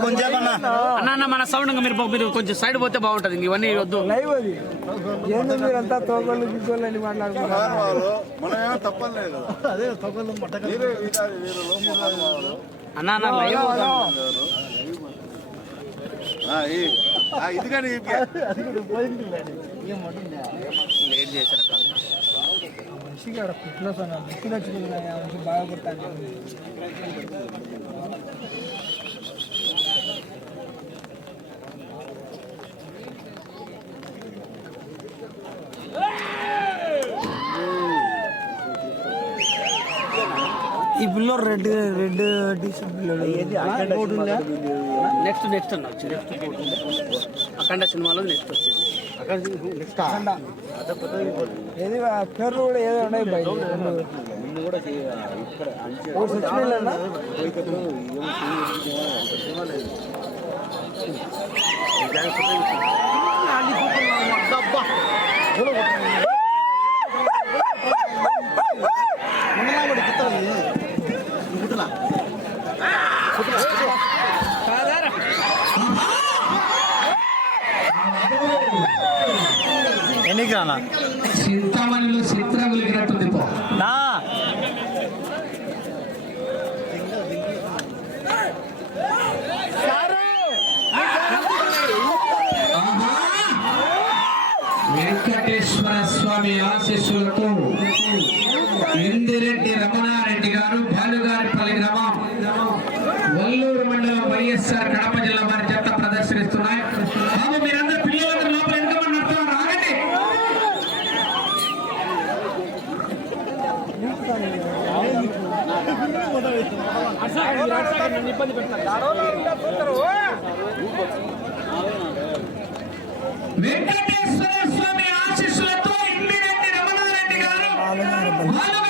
కొంచెం అన్న మన సౌండ్ మీరు మీరు కొంచెం సైడ్ పోతే బాగుంటది ఇవన్నీ వద్దు. లైవ్ అది. ఏంది మీరంతా తోకళ్ళు గిగ్గోళ్ళని మాట్లాడుతున్నారు? అన్న మనిషికి ఆడ ఫిట్నెస్ అన్న ఫిట్నెస్ బాగా కొట్టాను red red next next next Akhanda సినిమాలో నెక్స్ట్ వచ్చింది. ఏది? పేర్లు ఏదో ఉన్నాయి కాల చిత్రం Paolo Narbon.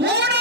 ಮೂರು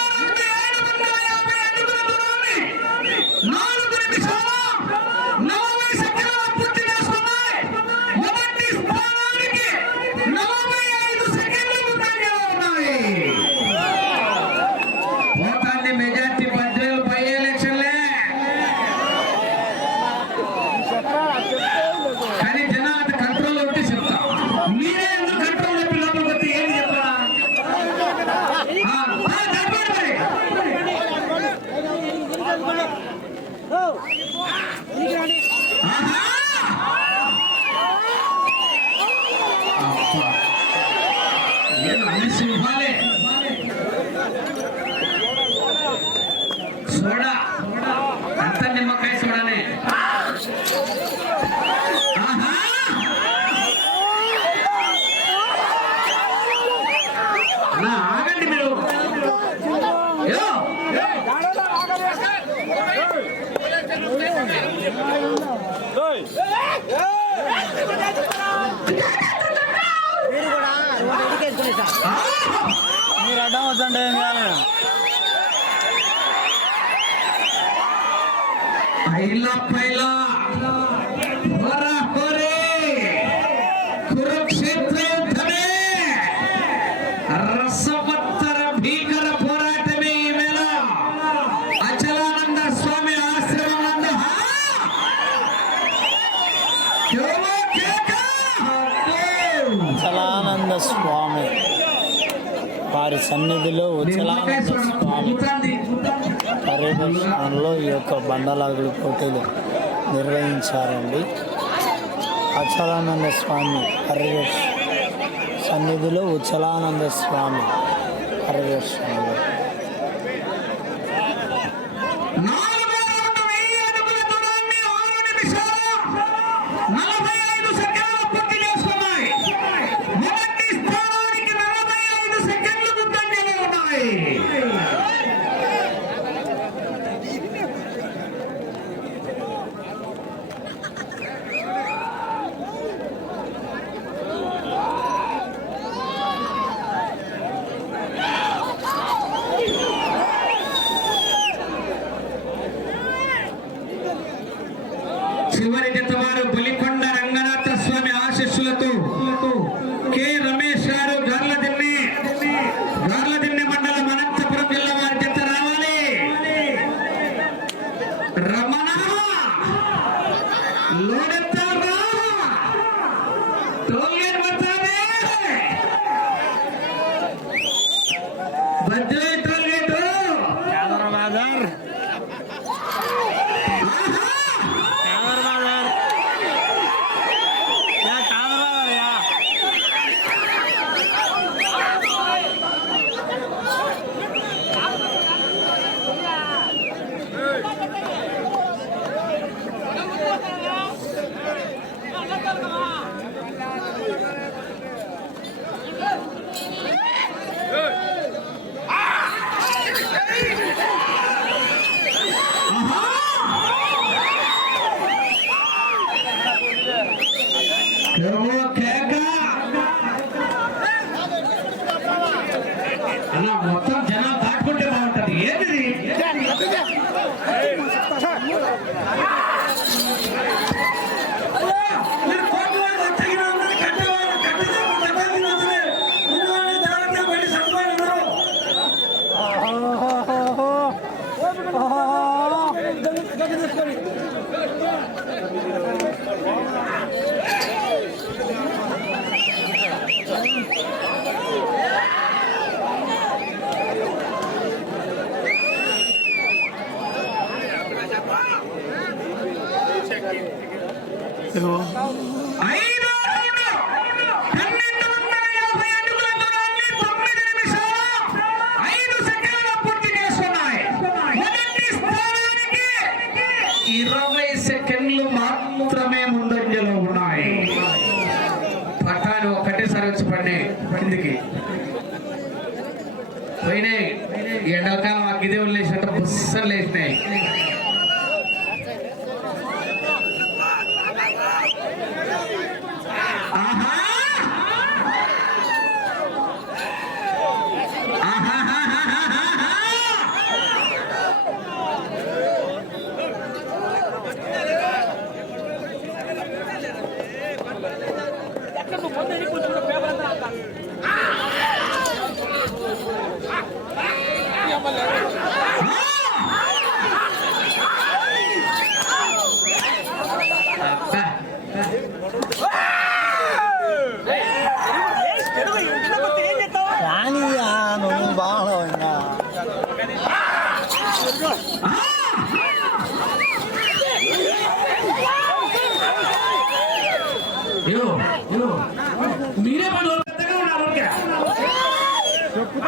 అన్ని సింహాలే సోడా. అంటే ఏం యొక్క బండలాగులు పోటీలు నిర్వహించారండి. అచలానంద స్వామి పర్యవేక్షణ సన్నిధిలో ఉచలానంద స్వామి పర్యవేక్షణలో லோகத்தார் தான் 哎呦，哎。Yok bu da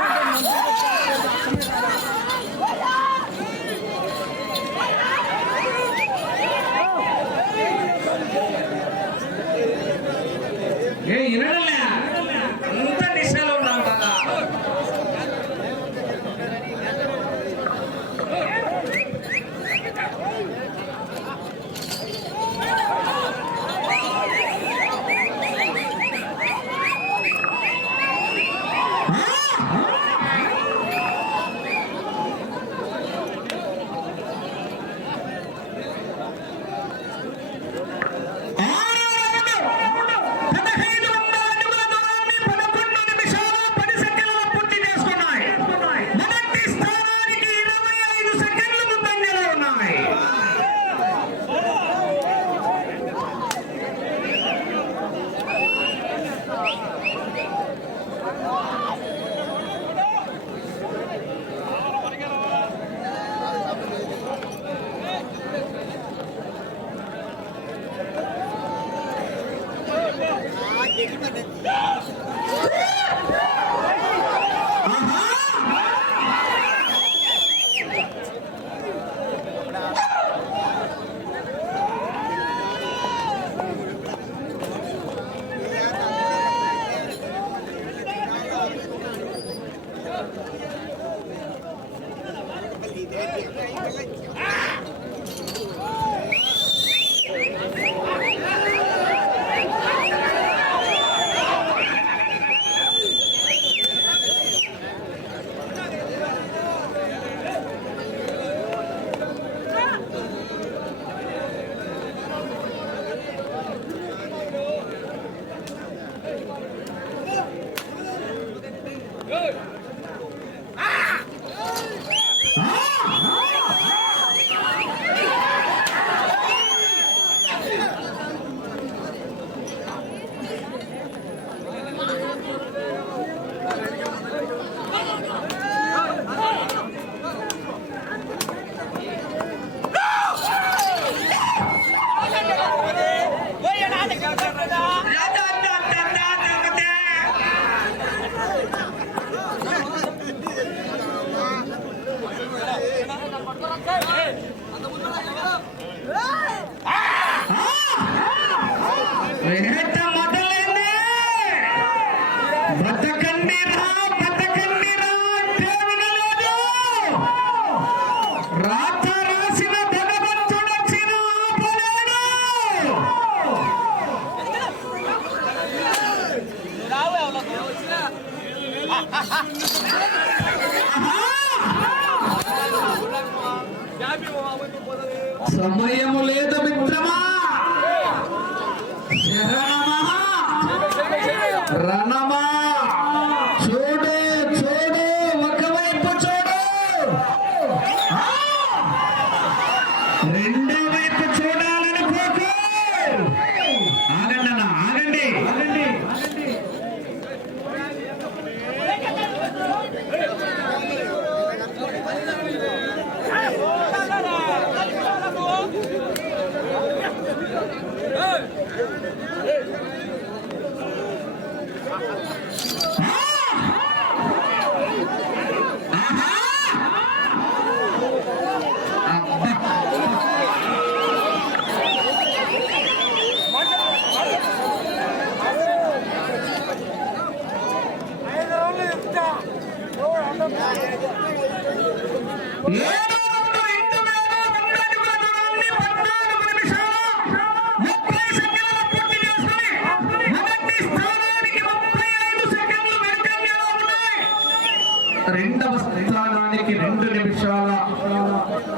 రెండవ స్థానానికి రెండు నిమిషాల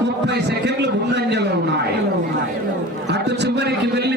ముప్పై సెకండ్లు ముందంజలో ఉన్నాయి. అటు చివరికి వెళ్ళి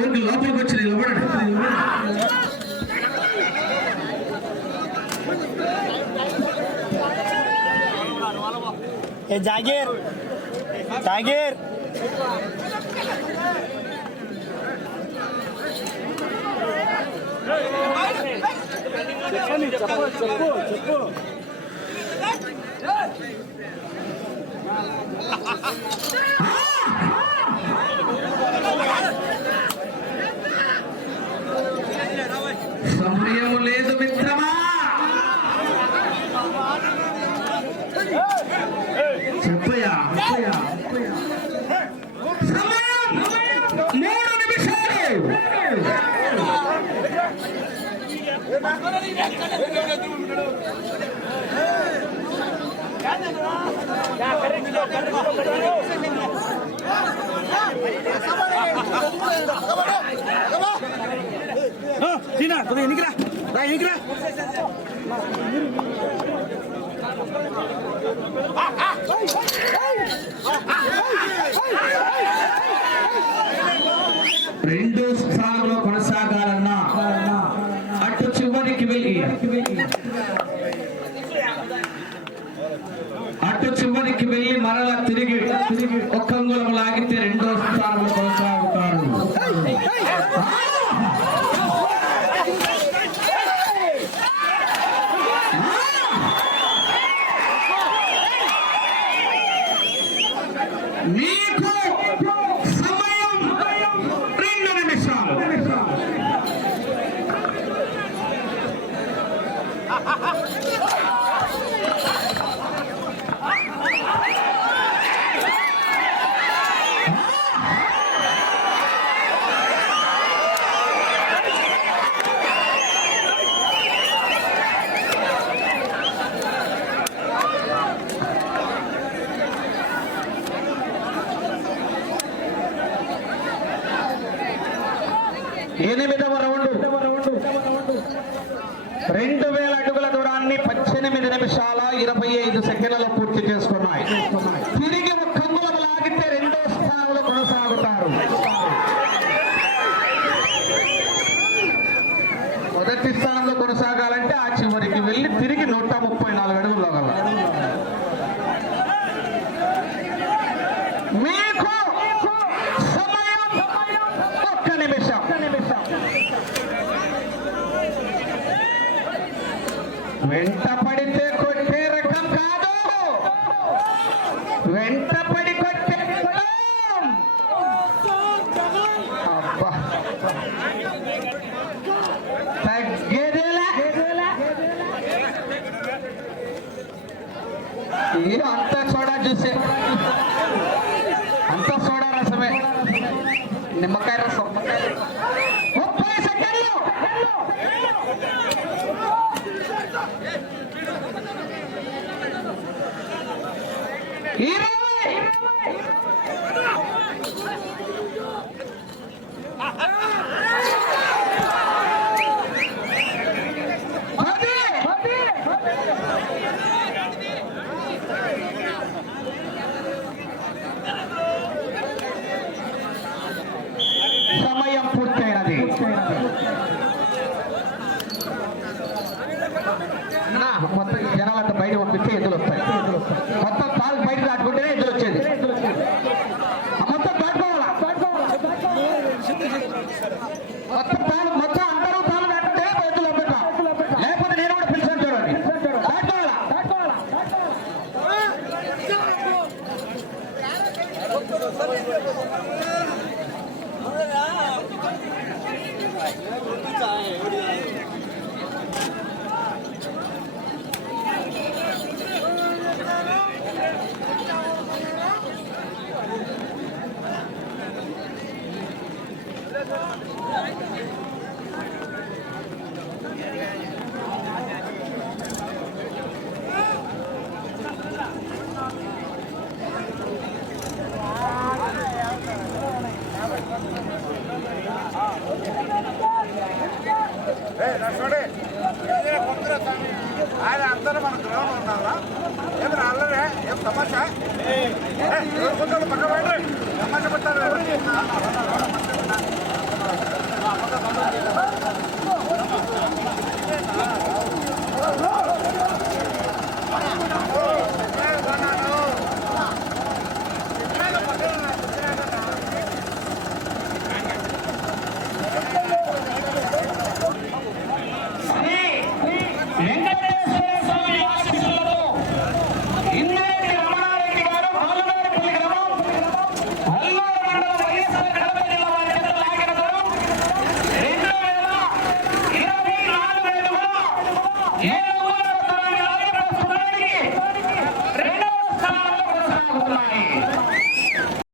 వరకు లోపలికి వచ్చి నిలబడండి. జాగీర్ జాగీర్. చెప్పు చెప్పు చెప్పు சீனா கொஞ்சம் நிக்கிறா நான் நிக்கிறா ஆ ஆ తిరిగి ఎనిమిదవ రౌండ్. రెండు వేల అడుగుల దూరాన్ని పద్దెనిమిది నిమిషాల ఇరవై ఐదు సెకండ్లలో పూర్తి చేసుకున్నాయి. వెంట పడితే కొట్టే ಇರ